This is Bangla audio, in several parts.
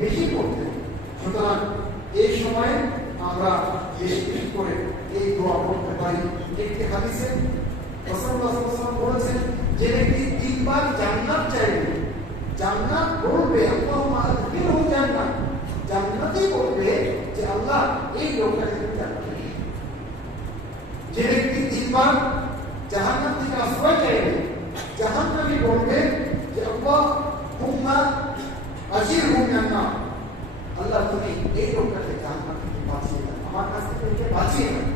বেশি করতে। সুতরাং এই সময়ে আমরা বেশি বেশি করে এই দোয়া করতে পারি। একটি হাদিসে রাসূলুল্লাহ সাল্লাল্লাহু আলাইহি ওয়াসাল্লাম বলেছেন, যে ব্যক্তি 3 বার জান্নাত চাইবে, জান্নাত বলবে আল্লাহুম্মা আদখিলহু জান্নাত, জান্নাতই বলবে যে আল্লাহ এই লোকটাকে জান্নাতে দিন। যে ব্যক্তি 3 বার জাহান্নাম থেকে আশ্রয় চাইবে, জাহান্নামী বলবে যে আল্লাহুম্মা আজিরহু মিনান্নার, আল্লাহ তুমি এই লোকটাকে জাহান্নাম থেকে বাঁচিয়ে দাও, আমার কাছ থেকে বাঁচিয়ে দাও।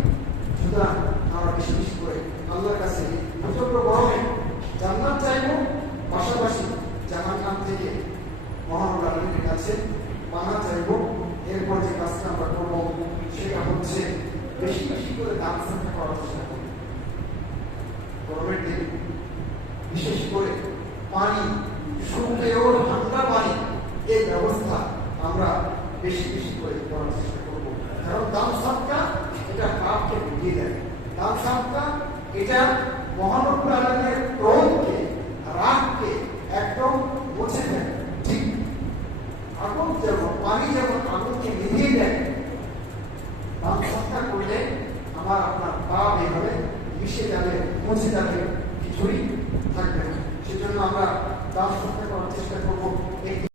সুতরাং আমরা বেশি বেশি করে আল্লাহর কাছে প্রচন্ড গরমে জান্নাত চাইবো, পাশাপাশি জাহান্নাম থেকে মহান আল্লাহর কাছে পানা চাইবো। এরপর যে কাজটা আমরা করবো সেটা হচ্ছে বেশি বেশি করে দান সাদকা করার চেষ্টা করব। গরমের দিনে বিশেষ করে পানি, শুকনো ঠান্ডা পানি, এই ব্যবস্থা আমরা বেশি বেশি করে করার চেষ্টা করবো। কারণ দান সাদকা এটা পাপকে মিটিয়ে দেয়। দান সাদকা এটা মহানবুল আলামিনের ক্রোধকে, রাগকে একদম মুছে দেয়। ঠিক আগুন যেমন, পানি যেমন আগুনকে মিটিয়ে দেয়, দান সাদকা করলে আমার আপনার পাপ এইভাবে মিশে যাবে, মুছে যাবে, কিছুই থাকবে না। সেজন্য আমরা দান সাদকা করার চেষ্টা করবো।